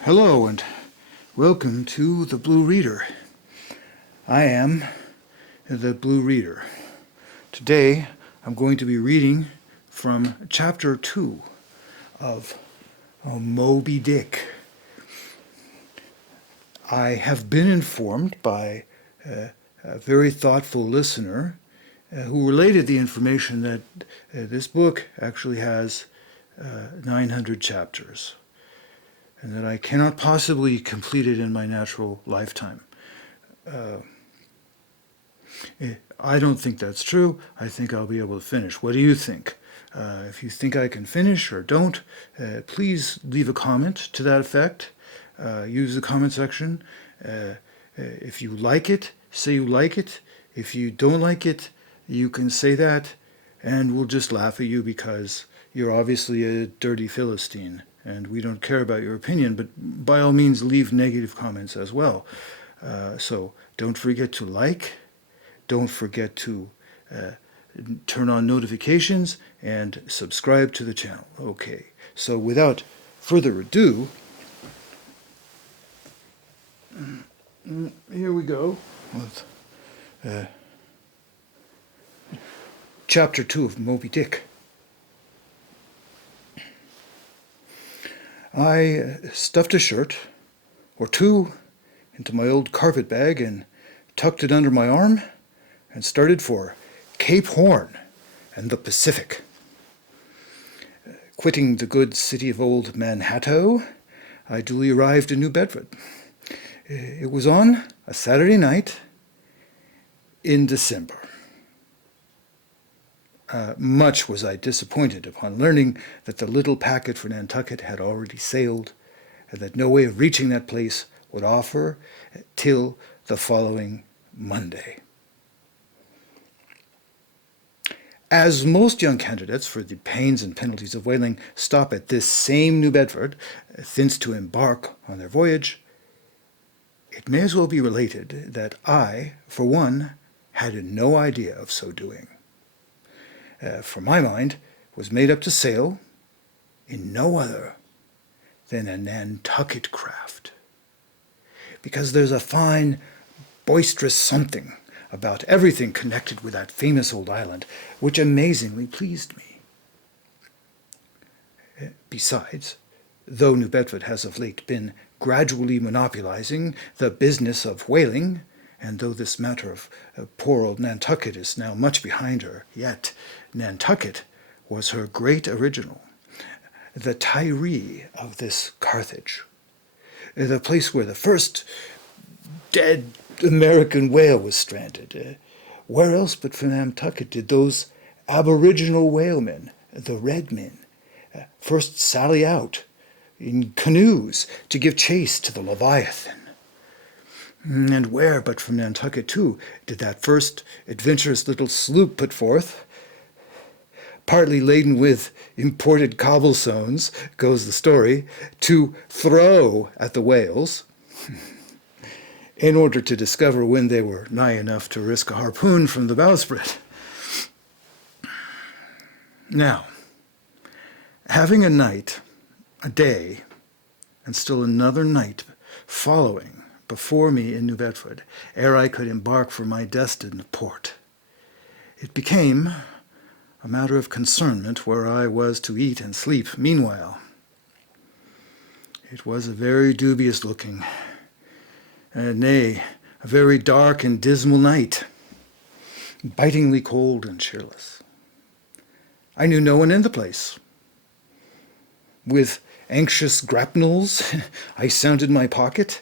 Hello and welcome to the Blue Reader. I am the Blue Reader. Today I'm going to be reading from Chapter 2 of Moby Dick. I have been informed by a very thoughtful listener who related the information that this book actually has 900 chapters, and that I cannot possibly complete it in my natural lifetime. I don't think that's true. I think I'll be able to finish. What do you think? If you think I can finish or don't, please leave a comment to that effect. Use the comment section. If you like it, say you like it. If you don't like it, you can say that, and we'll just laugh at you because you're obviously a dirty Philistine, and we don't care about your opinion, but by all means leave negative comments as well. So don't forget to like, don't forget to turn on notifications, and subscribe to the channel. Okay, so without further ado, here we go with Chapter 2 of Moby Dick. I stuffed a shirt or two into my old carpet bag and tucked it under my arm and started for Cape Horn and the Pacific. Quitting the good city of old Manhattan, I duly arrived in New Bedford. It was on a Saturday night in December. Much was I disappointed upon learning that the little packet for Nantucket had already sailed, and that no way of reaching that place would offer till the following Monday. As most young candidates for the pains and penalties of whaling stop at this same New Bedford, thence to embark on their voyage, it may as well be related that I, for one, had no idea of so doing. For my mind was made up to sail in no other than a Nantucket craft, because there's a fine, boisterous something about everything connected with that famous old island which amazingly pleased me. Besides, though New Bedford has of late been gradually monopolizing the business of whaling, and though this matter of poor old Nantucket is now much behind her, yet Nantucket was her great original, the Tyre of this Carthage, the place where the first dead American whale was stranded. Where else but from Nantucket did those aboriginal whalemen, the red men, first sally out in canoes to give chase to the Leviathan? And where but from Nantucket, too, did that first adventurous little sloop put forth, partly laden with imported cobblestones, goes the story, to throw at the whales, in order to discover when they were nigh enough to risk a harpoon from the bowsprit. Now, having a night, a day, and still another night following before me in New Bedford, ere I could embark for my destined port, it became a matter of concernment where I was to eat and sleep meanwhile. It was a very dubious-looking, nay, a very dark and dismal night, bitingly cold and cheerless. I knew no one in the place. With anxious grapnels, I sounded my pocket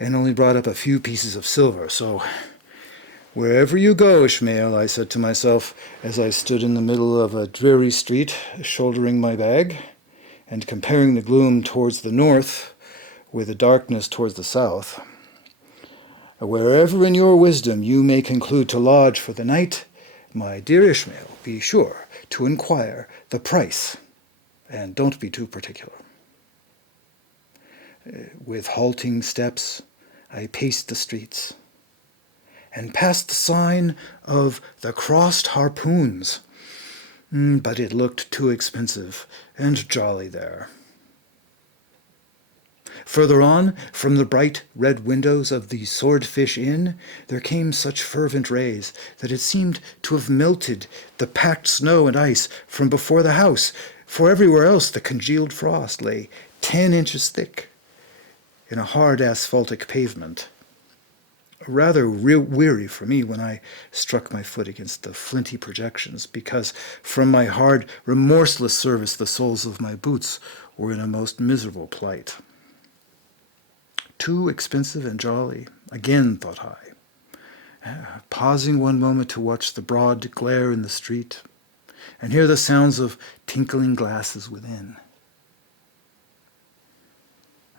and only brought up a few pieces of silver. So, wherever you go, Ishmael, I said to myself as I stood in the middle of a dreary street, shouldering my bag, and comparing the gloom towards the north with the darkness towards the south. Wherever in your wisdom you may conclude to lodge for the night, my dear Ishmael, be sure to inquire the price, and don't be too particular. With halting steps, I paced the streets and passed the sign of the Crossed Harpoons, but it looked too expensive and jolly there. Further on, from the bright red windows of the Swordfish Inn, there came such fervent rays that it seemed to have melted the packed snow and ice from before the house, for everywhere else the congealed frost lay 10 inches thick in a hard asphaltic pavement. Rather weary for me when I struck my foot against the flinty projections, because from my hard, remorseless service the soles of my boots were in a most miserable plight. Too expensive and jolly, again, thought I, pausing one moment to watch the broad glare in the street and hear the sounds of tinkling glasses within.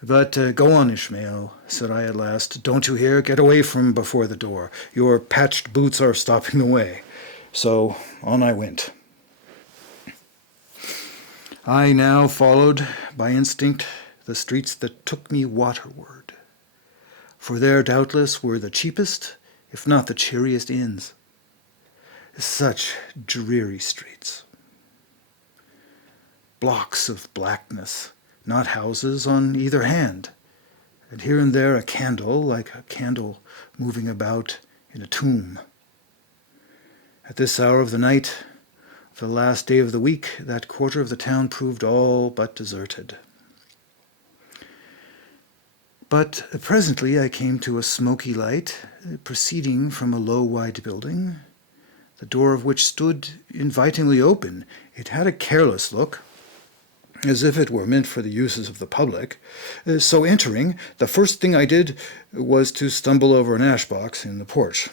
But go on, Ishmael, said I at last. Don't you hear? Get away from before the door. Your patched boots are stopping the way. So on I went. I now followed, by instinct, the streets that took me waterward, for there doubtless were the cheapest, if not the cheeriest inns. Such dreary streets. Blocks of blackness, not houses on either hand, and here and there a candle, like a candle moving about in a tomb. At this hour of the night, the last day of the week, that quarter of the town proved all but deserted. But presently I came to a smoky light, proceeding from a low, wide building, the door of which stood invitingly open. It had a careless look, as if it were meant for the uses of the public. So entering, the first thing I did was to stumble over an ash box in the porch.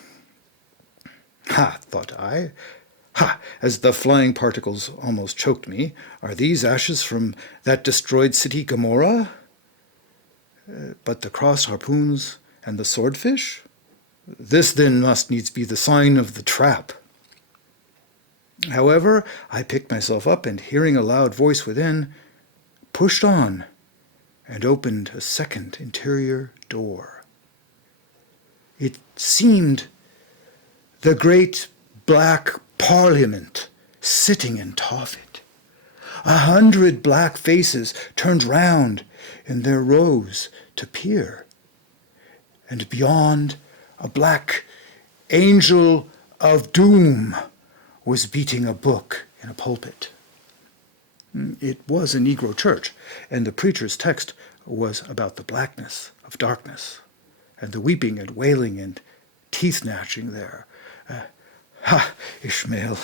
Ha, thought I. Ha, as the flying particles almost choked me. Are these ashes from that destroyed city Gomorrah? But the crossed harpoons and the swordfish? This then must needs be the sign of the trap. However, I picked myself up and, hearing a loud voice within, pushed on and opened a second interior door. It seemed the great black Parliament sitting in Tophet. 100 black faces turned round in their rows to peer, and beyond, a black angel of doom was beating a book in a pulpit. It was a Negro church, and the preacher's text was about the blackness of darkness, and the weeping and wailing and teeth-gnashing there. Ha, Ishmael,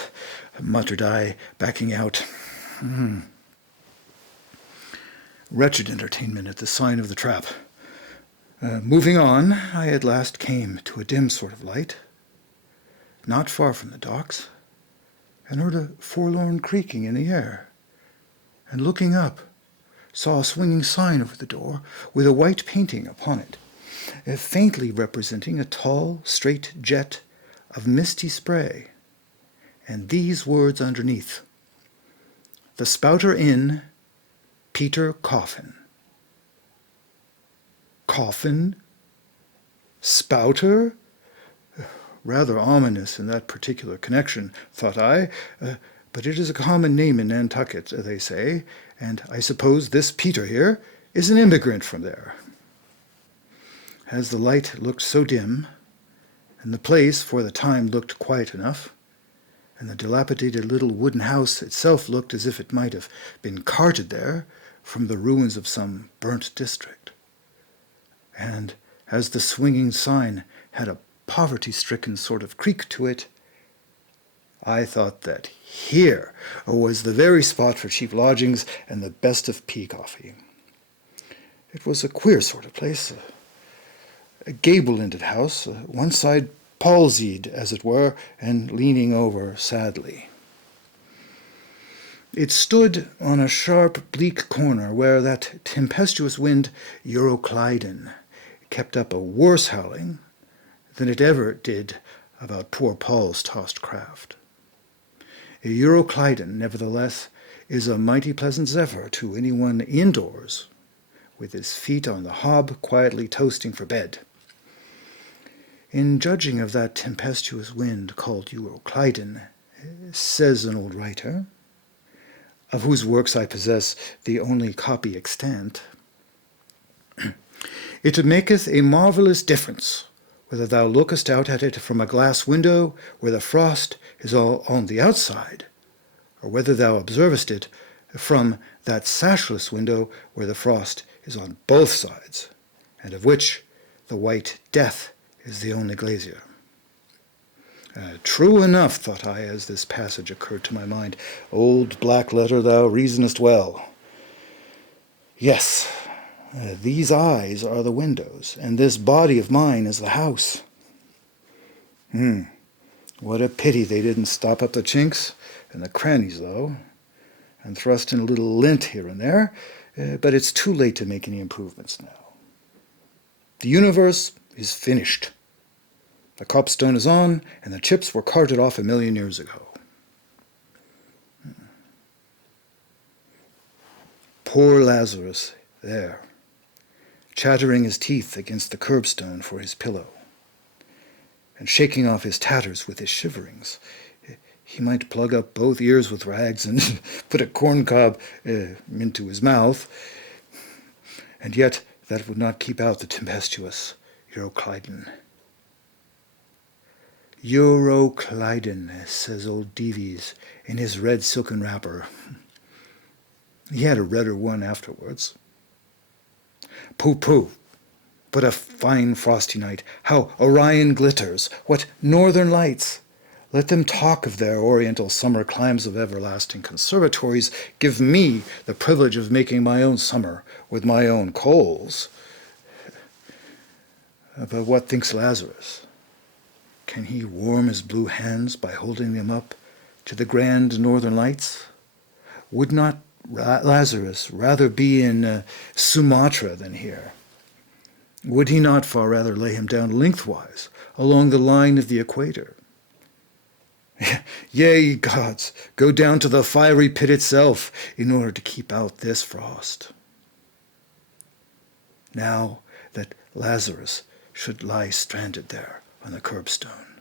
muttered I, backing out. Wretched entertainment at the sign of the trap. Moving on, I at last came to a dim sort of light, not far from the docks, and heard a forlorn creaking in the air, and looking up, saw a swinging sign over the door with a white painting upon it, faintly representing a tall, straight jet of misty spray, and these words underneath: The Spouter Inn, Peter Coffin. Coffin? Spouter? Rather ominous in that particular connection, thought I, but it is a common name in Nantucket, they say, and I suppose this Peter here is an immigrant from there. As the light looked so dim, and the place for the time looked quiet enough, and the dilapidated little wooden house itself looked as if it might have been carted there from the ruins of some burnt district, and as the swinging sign had a poverty-stricken sort of creak to it, I thought that here was the very spot for cheap lodgings and the best of pea coffee. It was a queer sort of place, a gable-ended house, one side palsied, as it were, and leaning over sadly. It stood on a sharp, bleak corner where that tempestuous wind, Euroclydon, kept up a worse howling than it ever did about poor Paul's tossed craft. Euroclydon, nevertheless, is a mighty pleasant zephyr to anyone indoors, with his feet on the hob, quietly toasting for bed. In judging of that tempestuous wind called Euroclydon, says an old writer, of whose works I possess the only copy extant, It maketh a marvellous difference whether thou lookest out at it from a glass window where the frost is all on the outside, or whether thou observest it from that sashless window where the frost is on both sides, and of which the white death is the only glazier. True enough, thought I, as this passage occurred to my mind. Old black letter, thou reasonest well. Yes, these eyes are the windows, and this body of mine is the house. What a pity they didn't stop up the chinks and the crannies, though, and thrust in a little lint here and there, but it's too late to make any improvements now. The universe is finished. The copstone is on, and the chips were carted off 1,000,000 years ago. Poor Lazarus, there, chattering his teeth against the curbstone for his pillow, and shaking off his tatters with his shiverings. He might plug up both ears with rags and put a corncob into his mouth, and yet that would not keep out the tempestuous Euroclydon. Euroclydon, says old Davies in his red silken wrapper. He had a redder one afterwards. Pooh-pooh. What a fine frosty night. How Orion glitters. What northern lights. Let them talk of their oriental summer climes of everlasting conservatories. Give me the privilege of making my own summer with my own coals. But what thinks Lazarus? Can he warm his blue hands by holding them up to the grand northern lights? Would not Lazarus rather be in Sumatra than here? Would he not far rather lay him down lengthwise along the line of the equator? Yea, gods, go down to the fiery pit itself in order to keep out this frost. Now that Lazarus should lie stranded there on the curbstone,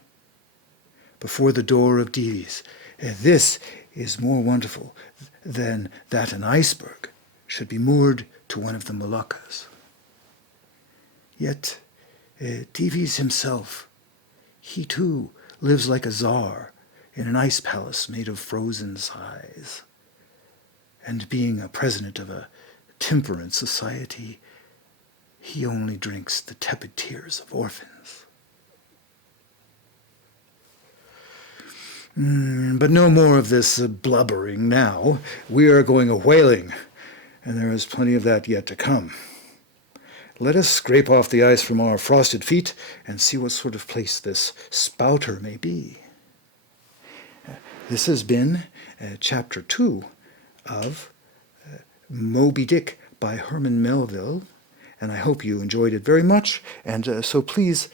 before the door of Davies, this is more wonderful than that an iceberg should be moored to one of the Moluccas. Yet Davies himself, he too lives like a czar in an ice palace made of frozen sighs, and being a president of a temperance society, he only drinks the tepid tears of orphans. But no more of this blubbering now. We are going a-whaling, and there is plenty of that yet to come. Let us scrape off the ice from our frosted feet and see what sort of place this spouter may be. This has been Chapter 2 of Moby Dick by Herman Melville, and I hope you enjoyed it very much, and so please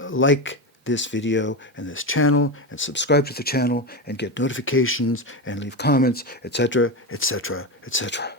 like this video and this channel, and subscribe to the channel, and get notifications, and leave comments, etc., etc., etc.